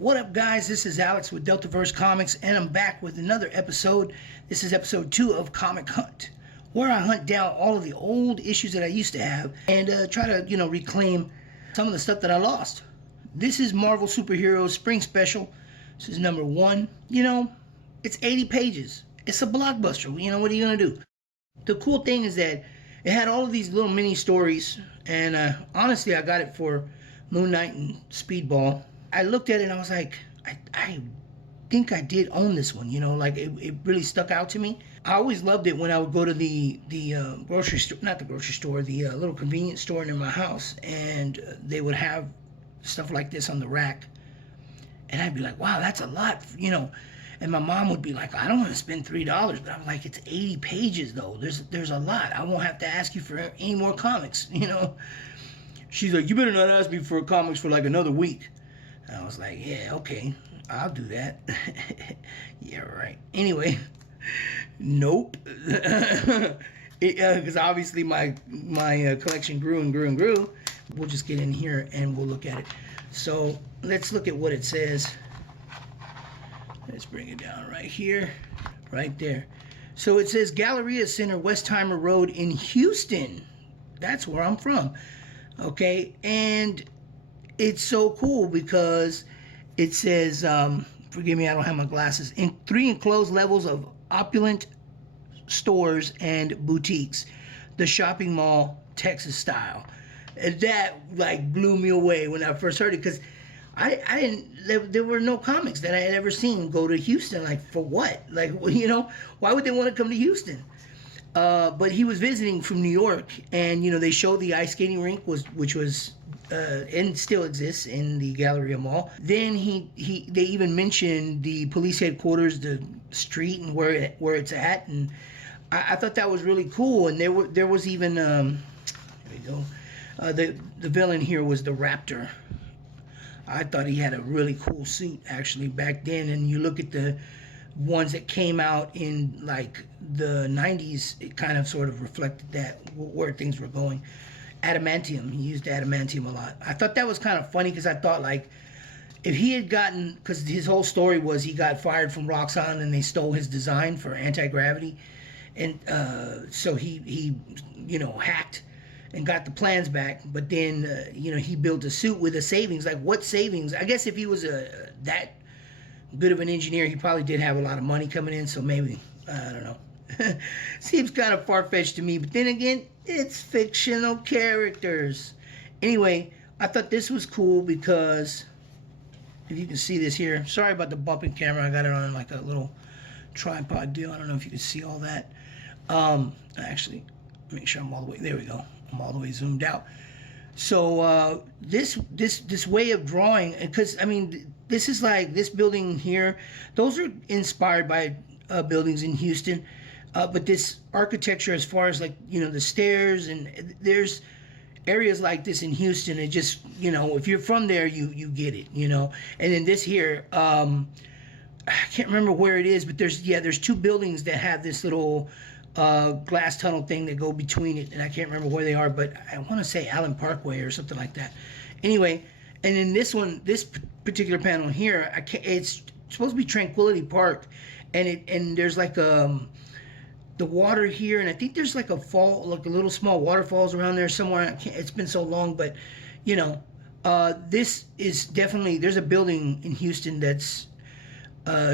What up, guys? This is Alex with Deltaverse Comics, and I'm back with another episode. This is episode 2 of Comic Hunt, where I hunt down all of the old issues that I used to have and try to, reclaim some of the stuff that I lost. This is Marvel Superheroes Spring Special. This is number 1. It's 80 pages. It's a blockbuster. What are you going to do? The cool thing is that it had all of these little mini stories, and honestly, I got it for Moon Knight and Speedball. I looked at it and I was like, I think I did own this one, it really stuck out to me. I always loved it when I would go to the grocery store, not the grocery store, the little convenience store near my house, and they would have stuff like this on the rack. And I'd be like, wow, that's a lot, And my mom would be like, I don't want to spend $3, but I'm like, it's 80 pages though. There's a lot. I won't have to ask you for any more comics, She's like, you better not ask me for comics for like another week. And I was like, yeah, okay, I'll do that. Yeah, right. Anyway, nope. Because obviously my collection grew and grew and grew. We'll just get in here and we'll look at it. So let's look at what it says. Let's bring it down right here, right there. So it says Galleria Center, Westheimer Road in Houston. That's where I'm from. Okay, and it's so cool because it says, forgive me, I don't have my glasses, in 3 enclosed levels of opulent stores and boutiques, the shopping mall, Texas style. And that blew me away when I first heard it, because I didn't, there were no comics that I had ever seen go to Houston. For what? Why would they want to come to Houston? But he was visiting from New York, and they showed the ice skating rink, which was and still exists in the Galleria Mall. Then they even mentioned the police headquarters, the street, and where it's at, and I thought that was really cool. And there was even there we go. The villain here was the Raptor. I thought he had a really cool suit actually back then, and you look at the ones that came out in the 90s, it kind of sort of reflected that, where things were going. Adamantium, he used adamantium a lot. I thought that was kind of funny, because I thought if he had gotten, because his whole story was he got fired from Roxxon and they stole his design for anti-gravity, and so he hacked and got the plans back, but then he built a suit with a savings. What savings? I guess if he was that good of an engineer, he probably did have a lot of money coming in, so maybe, I don't know. Seems kind of far-fetched to me, but then again, it's fictional characters. Anyway, I thought this was cool because, if you can see this here, sorry about the bumping camera, I got it on a little tripod deal. I don't know if you can see all that. Actually, make sure I'm all the way, there we go, I'm all the way zoomed out. So this way of drawing, because this is this building here, those are inspired by buildings in Houston, but this architecture, as far as the stairs, and there's areas like this in Houston, it just, if you're from there, you get it, and then this here, I can't remember where it is, but there's 2 buildings that have this little glass tunnel thing that go between it, and I can't remember where they are, but I want to say Allen Parkway or something like that. Anyway, and then this particular panel here, it's supposed to be Tranquility Park, and there's the water here, and I think there's a fall, a little small waterfalls around there somewhere. It's been so long, but this is definitely, there's a building in Houston that's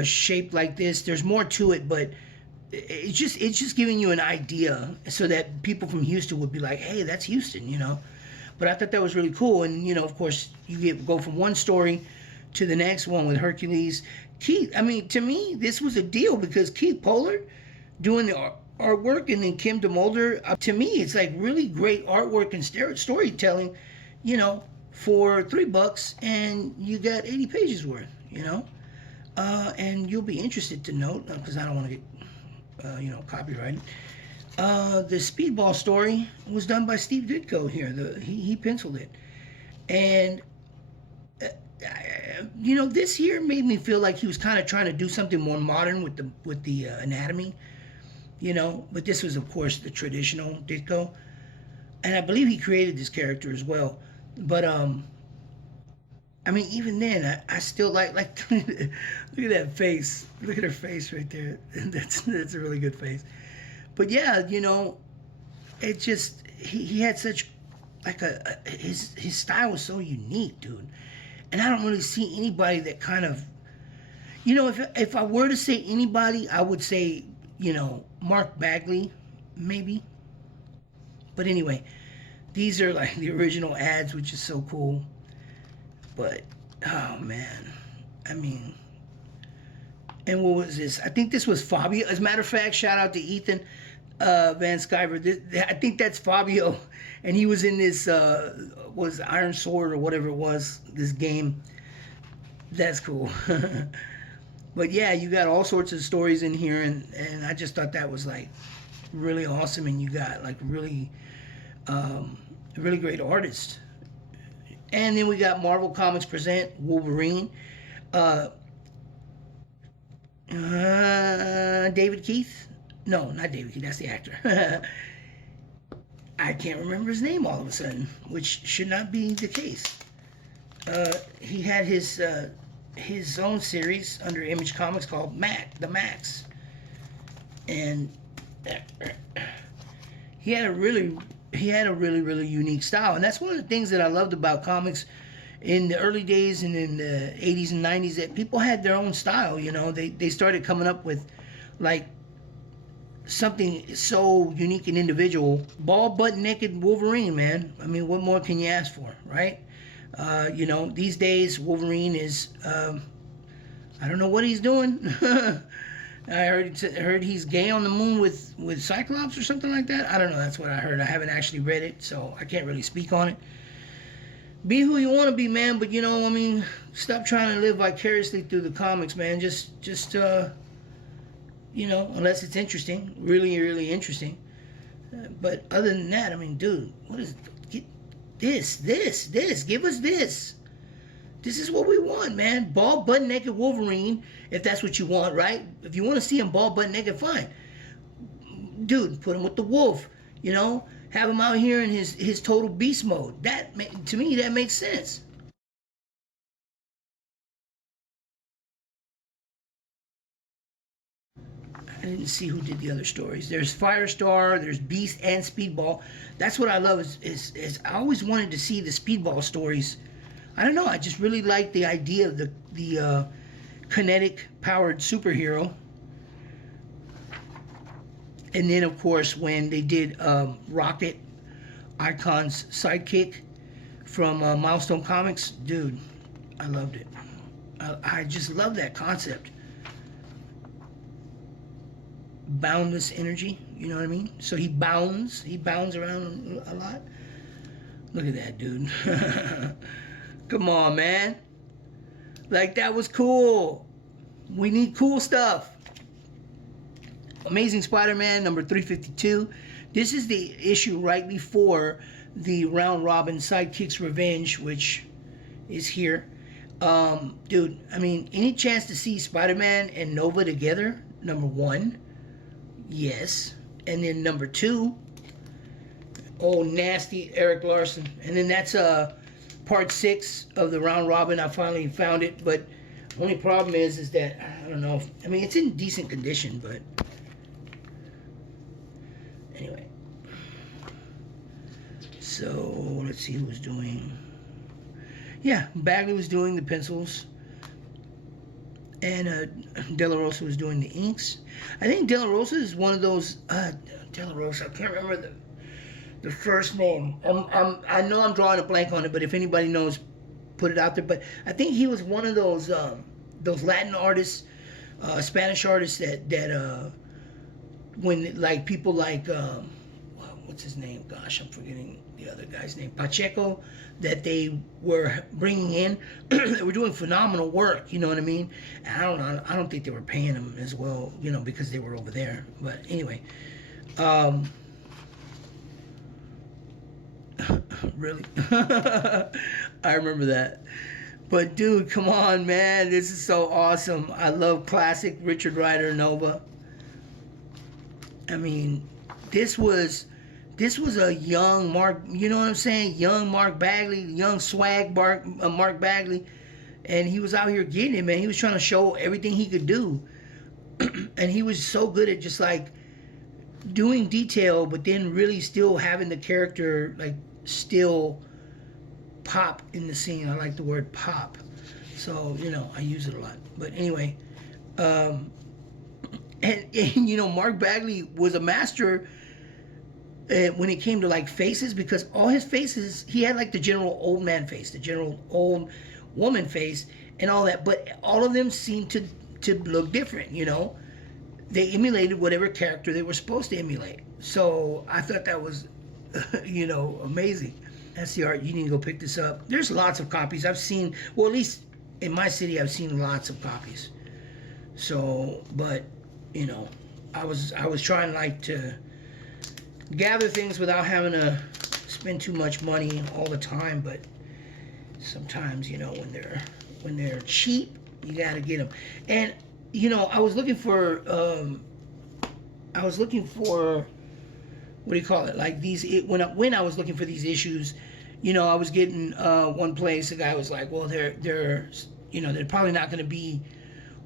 shaped like this. There's more to it, but it's just giving you an idea so that people from Houston would be like, hey, that's Houston, But I thought that was really cool, and of course, you go from one story to the next one with Hercules. Keith, to me, this was a deal, because Keith Pollard doing the artwork, and then Kim DeMolder, to me, it's really great artwork and storytelling, for $3, and you got 80 pages worth, and you'll be interested to note, because I don't want to get copyrighted. The Speedball story was done by Steve Ditko here. He penciled it, and this here made me feel like he was kind of trying to do something more modern with the anatomy, But this was, of course, the traditional Ditko, and I believe he created this character as well. But I mean, even then, I still like look at that face. Look at her face right there. That's a really good face. But yeah, you know, it just he had such like his style was so unique, dude. And I don't really see anybody that kind of, you know, if I were to say anybody, I would say, you know, Mark Bagley, maybe. But anyway, these are like the original ads, which is so cool. But oh man, I mean, and what was this? I think this was Fabio. As a matter of fact, shout out to Ethan Van Sciver. I think that's Fabio, and he was in this was Iron Sword or whatever it was. This game. That's cool. But yeah, you got all sorts of stories in here, and I just thought that was like really awesome, and you got like really really great artists. And then we got Marvel Comics present Wolverine. David Keith? No, not David Keith. That's the actor. I can't remember his name all of a sudden, which should not be the case. He had his own series under Image Comics called The Max, and he had a really really unique style, and that's one of the things that I loved about comics in the early days and in the 80s and 90s, that people had their own style. You know, they started coming up with like something so unique and individual. Bald butt naked Wolverine, man. I mean, what more can you ask for, right? You know, these days Wolverine is I don't know what he's doing. I heard he's gay on the moon with Cyclops or something like that. I don't know. That's what I heard. I haven't actually read it, so I can't really speak on it. Be who you want to be, man. But you know, I mean, stop trying to live vicariously through the comics, man. Just you know, unless it's interesting, really, really interesting. But other than that, I mean, dude, what is this? Give us this. This is what we want, man. Bald, butt naked Wolverine, if that's what you want, right? If you want to see him bald, butt naked, fine. Dude, put him with the wolf, you know? Have him out here in his total beast mode. To me, that makes sense. I didn't see who did the other stories. There's Firestar, there's Beast and Speedball. That's what I love is I always wanted to see the Speedball stories. I don't know, I just really like the idea of the kinetic powered superhero. And then of course when they did Rocket, Icon's sidekick from Milestone Comics, dude, I loved it. I just love that concept. Boundless energy, you know what I mean? So he bounds around a lot. Look at that, dude. Come on, man. Like, that was cool. We need cool stuff. Amazing Spider-Man number 352. This is the issue right before the Round Robin Sidekicks Revenge, which is here. Dude, I mean, any chance to see Spider-Man and Nova together? Number one. Yes. And then number two, oh, nasty Eric Larson. And then that's part 6 of the Round Robin. I finally found it, but the only problem is that I don't know. I mean, it's in decent condition, but anyway. So let's see who was doing. Yeah, Bagley was doing the pencils, and De La Rosa was doing the inks. I think De La Rosa is one of those. De La Rosa, I can't remember the first name. I know I'm drawing a blank on it, but if anybody knows, put it out there. But I think he was one of those Latin artists, Spanish artists that when like people like what's his name? Gosh, I'm forgetting the other guy's name. Pacheco, that they were bringing in. They were doing phenomenal work. You know what I mean? And I don't think they were paying them as well, you know, because they were over there. But anyway. Really? I remember that. But dude, come on, man. This is so awesome. I love classic Richard Rider Nova. I mean, this was a young Mark, you know what I'm saying? Young Mark Bagley, young swag Mark Bagley. and he was out here getting it, man. He was trying to show everything he could do. And he was so good at just like doing detail, but then really still having the character like still pop in the scene. I like the word pop, so you know I use it a lot. But anyway, and you know, Mark Bagley was a master when it came to like faces, because all his faces, he had like the general old man face, the general old woman face, and all that, but all of them seemed to look different. You know, they emulated whatever character they were supposed to emulate. So I thought that was you know, amazing. That's the art. You need to go pick this up. There's lots of copies I've seen. Well, at least in my city, I've seen lots of copies. So, but you know, I was trying like to gather things without having to spend too much money all the time. But sometimes, you know, when they're cheap, you gotta get them. And you know, I was looking for what do you call it? Like these, when I was looking for these issues, you know, I was getting one place. The guy was like, "Well, they're you know, they're probably not going to be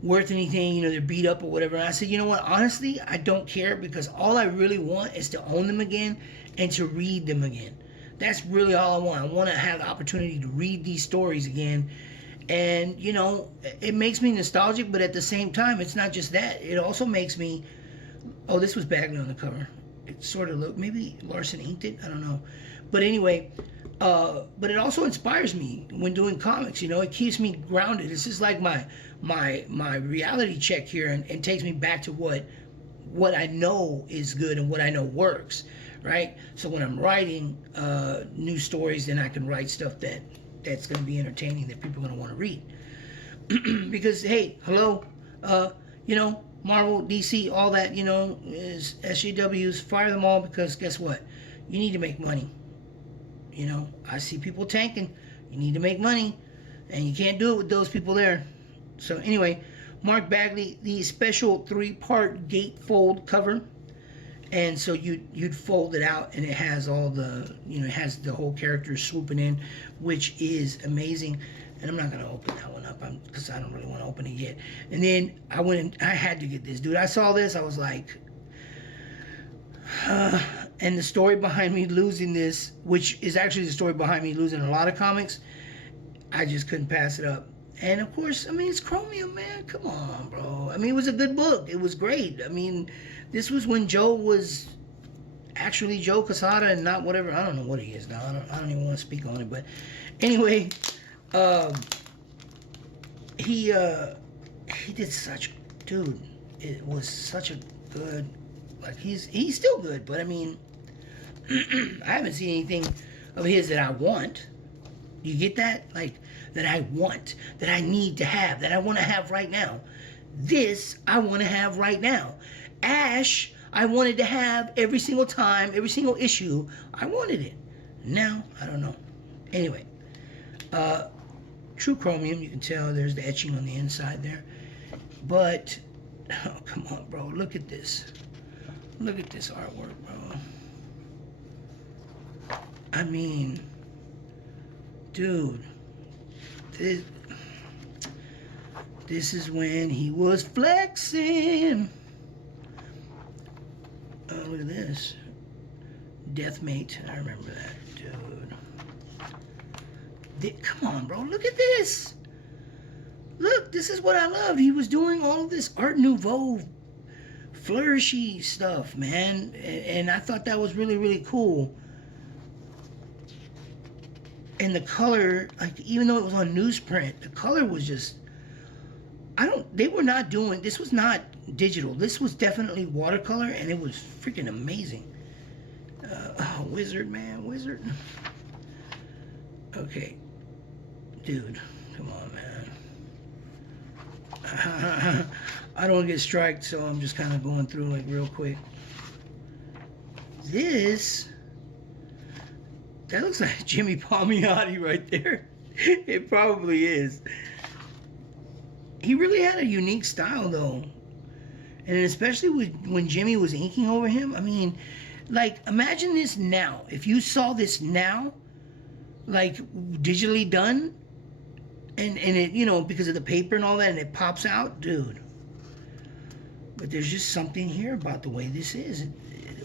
worth anything. You know, they're beat up or whatever." And I said, "You know what? Honestly, I don't care, because all I really want is to own them again and to read them again. That's really all I want. I want to have the opportunity to read these stories again." And you know, it makes me nostalgic, but at the same time, it's not just that. It also makes me. Oh, this was Bagley on the cover. It sort of looked, maybe Larson inked it, I don't know. But anyway, but it also inspires me when doing comics. You know, it keeps me grounded. This is like my reality check here, and takes me back to what I know is good and what I know works, right? So when I'm writing new stories, then I can write stuff that's going to be entertaining, that people are going to want to read. Because hey, hello, you know, Marvel, DC, all that, you know, is SJWs, fire them all, because guess what? You need to make money. You know, I see people tanking. You need to make money, and you can't do it with those people there. So anyway, Mark Bagley, the special 3-part gatefold cover. And so you'd fold it out, and it has all the, you know, it has the whole character swooping in, which is amazing. And I'm not going to open that one up because I don't really want to open it yet. And then I went and I had to get this. Dude, I saw this. I was like, and the story behind me losing this, which is actually the story behind me losing a lot of comics, I just couldn't pass it up. And of course, I mean, it's Chromium, man. Come on, bro. I mean, it was a good book. It was great. I mean, this was when Joe was actually Joe Quesada and not whatever. I don't know what he is now. I don't even want to speak on it. But anyway, he did such, dude, it was such a good, like, he's still good, but I mean, I haven't seen anything of his that I want. You get that? Like, that I want, that I need to have, that I want to have right now. This I want to have right now. Ash, I wanted to have every single time, every single issue. I wanted it. Now, I don't know. Anyway, true Chromium, you can tell there's the etching on the inside there. But, oh, come on, bro. Look at this. Look at this artwork, bro. I mean, dude, this is when he was flexing. Oh, look at this. Deathmate. I remember that, dude. Come on, bro. Look at this. Look, this is what I love. He was doing all of this Art Nouveau flourishy stuff, man. And I thought that was really, really cool. And the color, like, even though it was on newsprint, the color was just, they were not doing, this was not digital. This was definitely watercolor, and it was freaking amazing. Oh, Wizard, man, Wizard. Okay. Dude, come on, man. I don't get striked, so I'm just kind of going through, like, real quick. That looks like Jimmy Palmiotti right there. It probably is. He really had a unique style, though. And especially when Jimmy was inking over him. I mean, like, imagine this now. If you saw this now, like, digitally done, and it, you know, because of the paper and all that, and it pops out, dude. But there's just something here about the way this is,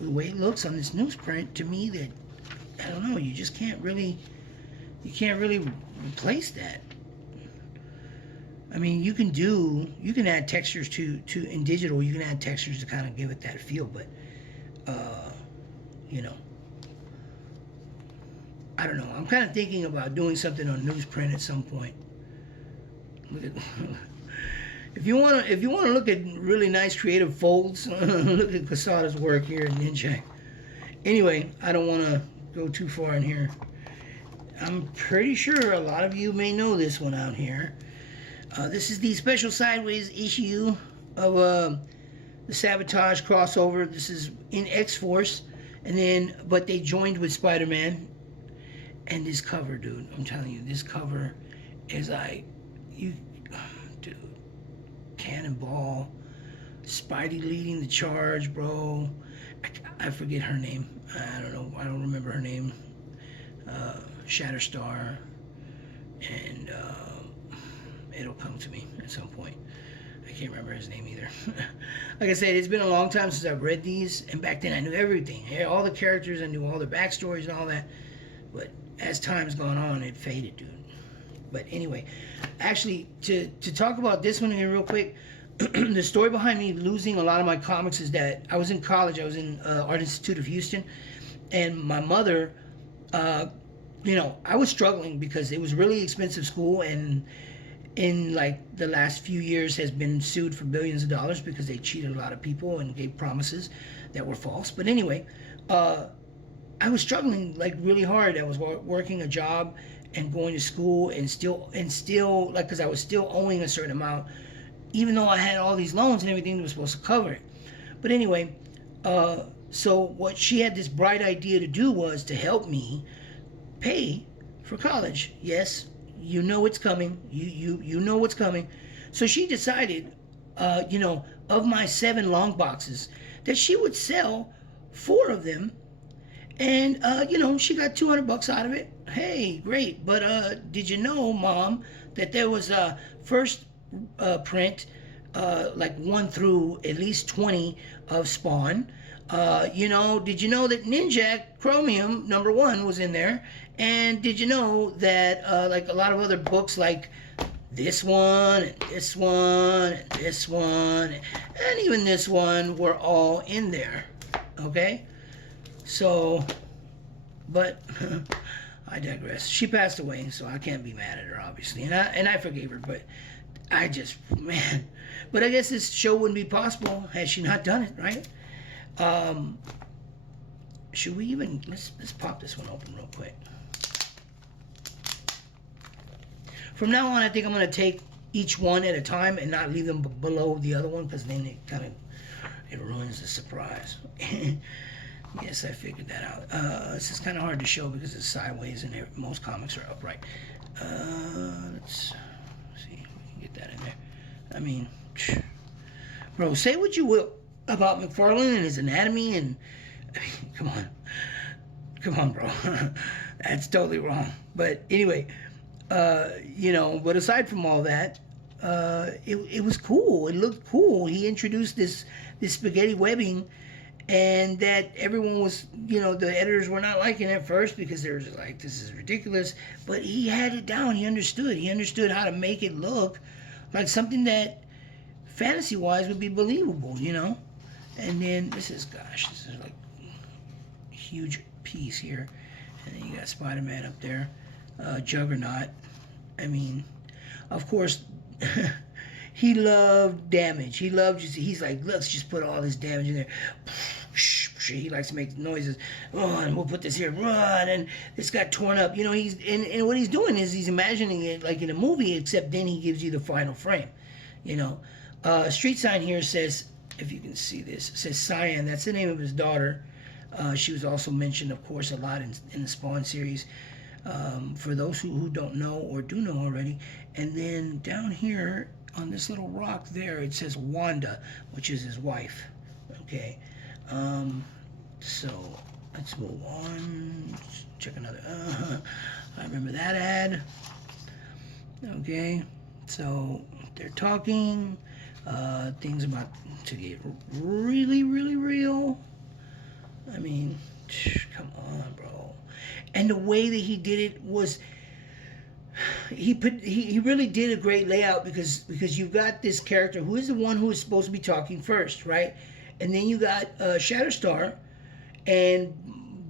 the way it looks on this newsprint to me that, I don't know, you just can't really, replace that. I mean, you can add textures to in digital, you can add textures to kind of give it that feel, but, you know, I don't know. I'm kind of thinking about doing something on newsprint at some point. Look at, if you want to look at really nice creative folds, look at Quesada's work here in Ninja. Anyway, I don't want to go too far in here. I'm pretty sure a lot of you may know this one out here. This is the special sideways issue of the Sabotage crossover. This is in X-Force, and then but they joined with Spider-Man. And this cover, dude, I'm telling you, this cover is dude, Cannonball, Spidey leading the charge, bro. I forget her name. I don't know. I don't remember her name. Shatterstar, and it'll come to me at some point. I can't remember his name either. Like I said, it's been a long time since I've read these, and back then I knew everything. All the characters, I knew all their backstories and all that. But as time's gone on, it faded, dude. But anyway, actually, to talk about this one here real quick, the story behind me losing a lot of my comics is that I was in college. I was in Art Institute of Houston, and my mother, you know, I was struggling because it was really expensive school, and in like the last few years has been sued for billions of dollars because they cheated a lot of people and gave promises that were false. But anyway, I was struggling like really hard. I was working a job and going to school and still like, because I was still owing a certain amount, even though I had all these loans and everything that was supposed to cover it. But anyway, so what she had this bright idea to do was to help me pay for college. Yes, you know it's coming. You know what's coming. So she decided, you know, of my 7 long boxes, that she would sell 4 of them. And, you know, she got $200 out of it. Hey, great. But did you know, Mom, that there was a first print, like 1 through at least 20 of Spawn? You know, did you know that Ninjak Chromium #1 was in there? And did you know that, like a lot of other books, like this one, and this one, and this one, and even this one were all in there? Okay? So, but I digress. She passed away, so I can't be mad at her, obviously, and I forgave her. But I just, man, but I guess this show wouldn't be possible had she not done it, right? Should we even let's pop this one open real quick. From now on, I think I'm gonna take each one at a time and not leave them below the other one, because then it ruins the surprise. Yes, I figured that out. This is kind of hard to show because it's sideways and most comics are upright. Let's see if we can get that in there. I mean, bro, say what you will about McFarlane and his anatomy, and I mean, come on, bro. That's totally wrong. But anyway, you know, but aside from all that, it was cool. It looked cool. He introduced this spaghetti webbing. And that everyone was, you know, the editors were not liking it at first because they were just like, this is ridiculous. But he had it down. He understood. He understood how to make it look like something that fantasy-wise would be believable, you know? And then this is like a huge piece here. And then you got Spider-Man up there. Juggernaut. I mean, of course... He loved damage. He's like, let's just put all this damage in there. He likes to make noises. Oh, and we'll put this here. Run, and this got torn up. You know, and what he's doing is he's imagining it like in a movie, except then he gives you the final frame. You know, street sign here says, if you can see this, it says Cyan. That's the name of his daughter. She was also mentioned, of course, a lot in the Spawn series. For those who don't know or do know already. And then down here on this little rock there, it says Wanda, which is his wife. Okay. So let's move on. Check another. I remember that ad. Okay, so they're talking. Things about to get really, really real. I mean, come on, bro. And the way that he did it was he really did a great layout because you got this character who is the one who is supposed to be talking first, right? And then you got Shatterstar, and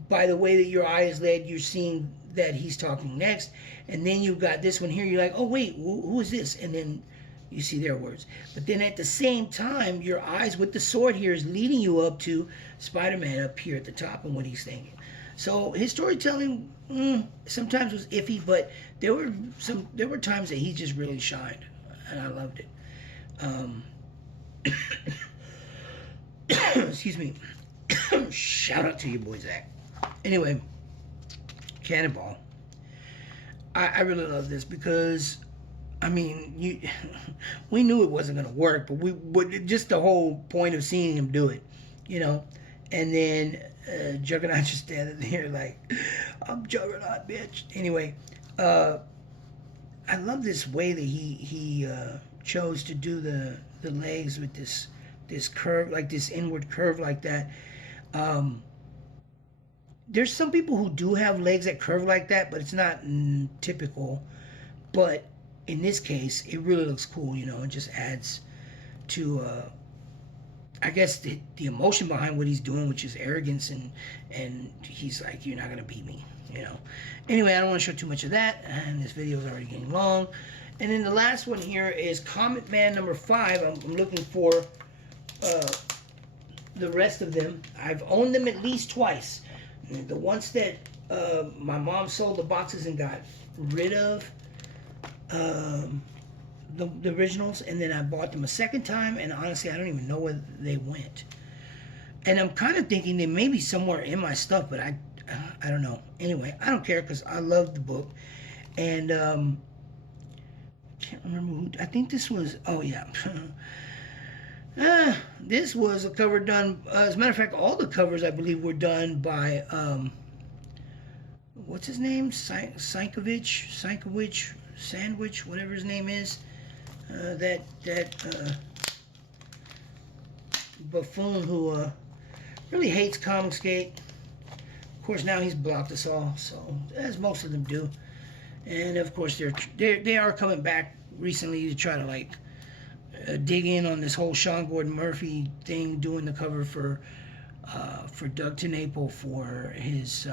by the way that your eye is led, you're seeing that he's talking next. And then you've got this one here. You're like, oh wait, who is this? And then you see their words. But then at the same time, your eyes with the sword here is leading you up to Spider-Man up here at the top and what he's thinking. So his storytelling sometimes was iffy, but there were times that he just really shined, and I loved it. Excuse me. Shout out to your boy Zach. Anyway, Cannonball. I really love this because, I mean, we knew it wasn't gonna work, but just the whole point of seeing him do it, you know. And then Juggernaut just standing there like, I'm Juggernaut, bitch. Anyway, I love this way that he chose to do the legs with this curve, like this inward curve like that. There's some people who do have legs that curve like that, but it's not typical. But in this case, it really looks cool, you know. It just adds to, I guess, the emotion behind what he's doing, which is arrogance, and he's like, you're not gonna beat me, you know. Anyway, I don't want to show too much of that, and this video is already getting long. And then the last one here is Comet Man number 5. I'm looking for the rest of them. I've owned them at least twice. The ones that my mom sold the boxes and got rid of, the originals, and then I bought them a second time, and honestly I don't even know where they went. And I'm kind of thinking they may be somewhere in my stuff, but I don't know. Anyway, I don't care because I love the book. And can't remember who, I think this was, oh yeah. This was a cover done, as a matter of fact, all the covers I believe were done by, what's his name? Sandwich, whatever his name is. That buffoon who really hates Comicsgate. Of course, now he's blocked us all, so as most of them do. And of course, they are coming back recently to try to like dig in on this whole Sean Gordon Murphy thing, doing the cover for Doug TenNapel for his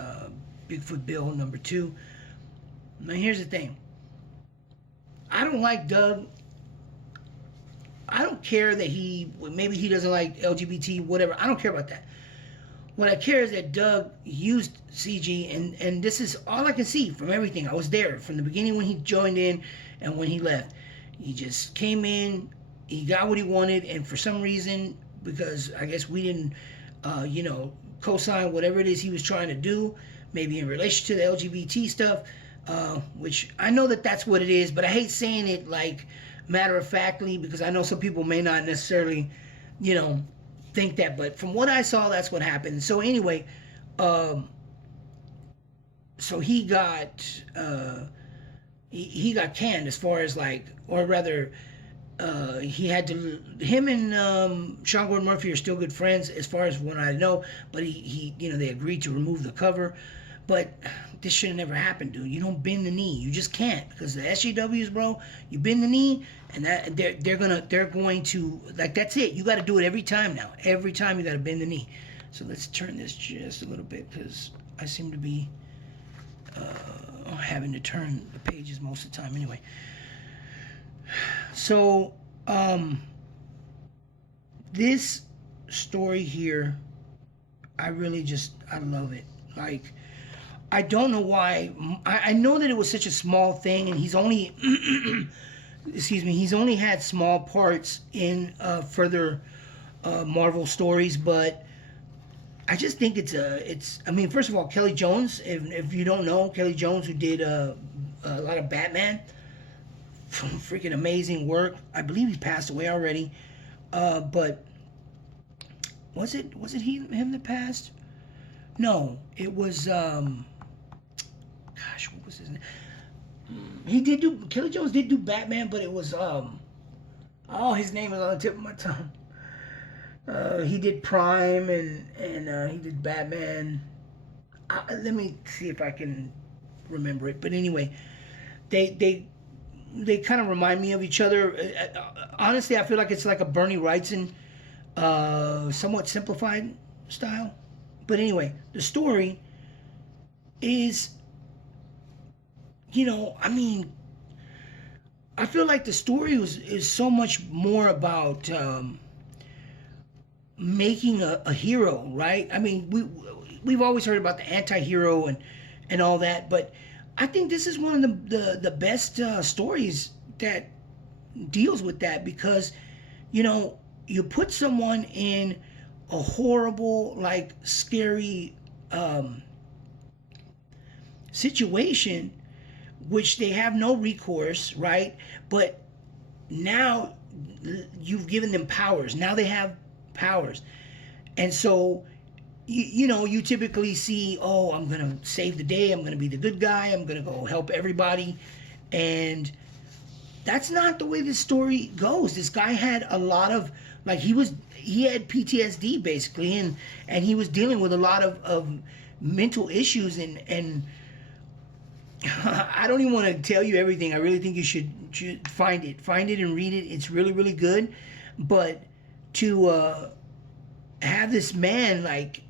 Bigfoot Bill #2. Now here's the thing. I don't like Doug. I don't care that maybe he doesn't like LGBT, whatever. I don't care about that. What I care is that Doug used CG, and this is all I can see from everything. I was there from the beginning when he joined in and when he left. He just came in, he got what he wanted, and for some reason, because I guess we didn't, co-sign whatever it is he was trying to do, maybe in relation to the LGBT stuff, which I know that that's what it is, but I hate saying it like matter-of-factly because I know some people may not necessarily, think that, but from what I saw, that's what happened. So anyway, so he got he got canned as far as like, or rather, him and Sean Gordon Murphy are still good friends as far as what I know, but he they agreed to remove the cover. But this should have never happened, dude. You don't bend the knee. You just can't, because the SJWs, bro, you bend the knee, and that they're going to like, that's it. You got to do it every time now. Every time you got to bend the knee. So let's turn this just a little bit, because I seem to be having to turn the pages most of the time. Anyway, so this story here, I love it. Like, I don't know why. I know that it was such a small thing, and he's only, he's only had small parts in further Marvel stories, but I just think I mean, first of all, Kelly Jones, if you don't know, Kelly Jones, who did a lot of Batman, freaking amazing work. I believe he passed away already, but was it him that passed? No, it was, gosh, what was his name? He did do, Kelly Jones did do Batman, but it was, oh, his name is on the tip of my tongue. He did Prime, and he did Batman. Let me see if I can remember it. But anyway, they kind of remind me of each other. Honestly, I feel like it's like a Bernie Wrightson, somewhat simplified style. But anyway, the story is, I mean, I feel like the story is so much more about making a hero, right? I mean, we've always heard about the anti-hero and all that, but I think this is one of the best stories that deals with that, because you put someone in a horrible, like, scary situation, which they have no recourse, right? But now you've given them powers. Now they have powers. And so, you typically see, oh, I'm going to save the day. I'm going to be the good guy. I'm going to go help everybody. And that's not the way this story goes. This guy had a lot of, like, he had PTSD basically, and he was dealing with a lot of mental issues, and I don't even want to tell you everything. I really think you should find it and read it. It's really, really good. But to have this man, like,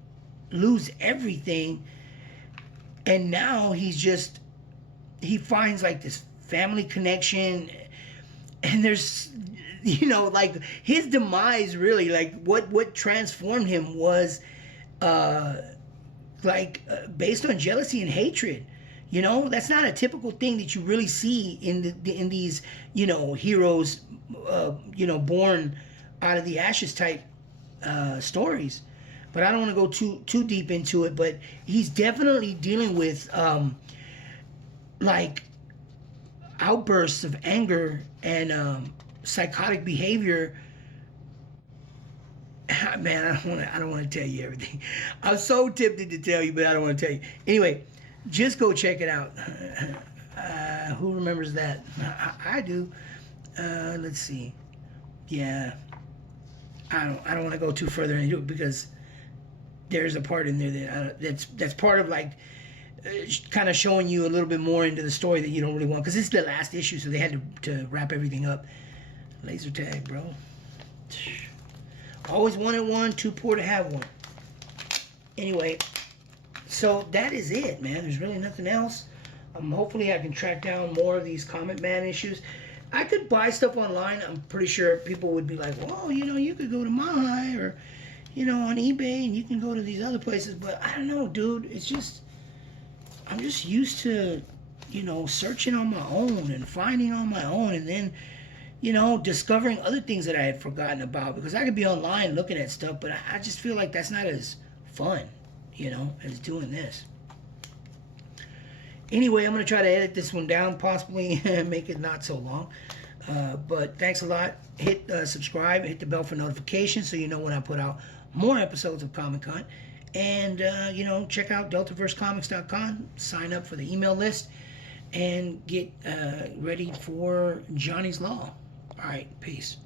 lose everything, and now he finds, like, this family connection, and there's, like, his demise, really, like, what transformed him was based on jealousy and hatred. That's not a typical thing that you really see in these heroes born out of the ashes type stories. But I don't want to go too deep into it. But he's definitely dealing with like outbursts of anger and psychotic behavior. Man, I don't want to tell you everything. I'm so tempted to tell you, but I don't want to tell you. Anyway, just go check it out. Who remembers that? I do. Let's see. Yeah, I don't want to go too further into it, because there's a part in there that's part of, like, kind of showing you a little bit more into the story that you don't really want, because it's the last issue, so they had to wrap everything up. Laser tag, bro. Always wanted one, too poor to have one. Anyway, so that is it, man. There's really nothing else. Hopefully I can track down more of these Comet Man issues. I could buy stuff online. I'm pretty sure people would be like, well, you could go to Mahai or, on eBay, and you can go to these other places. But I don't know, dude. It's just, I'm just used to, searching on my own and finding on my own, and then, discovering other things that I had forgotten about, because I could be online looking at stuff, but I just feel like that's not as fun, as doing this. Anyway, I'm going to try to edit this one down, possibly make it not so long. But thanks a lot. Hit subscribe, hit the bell for notifications so you know when I put out more episodes of Comic Con. And, check out deltaversecomics.com, sign up for the email list, and get ready for Johnny's Law. All right, peace.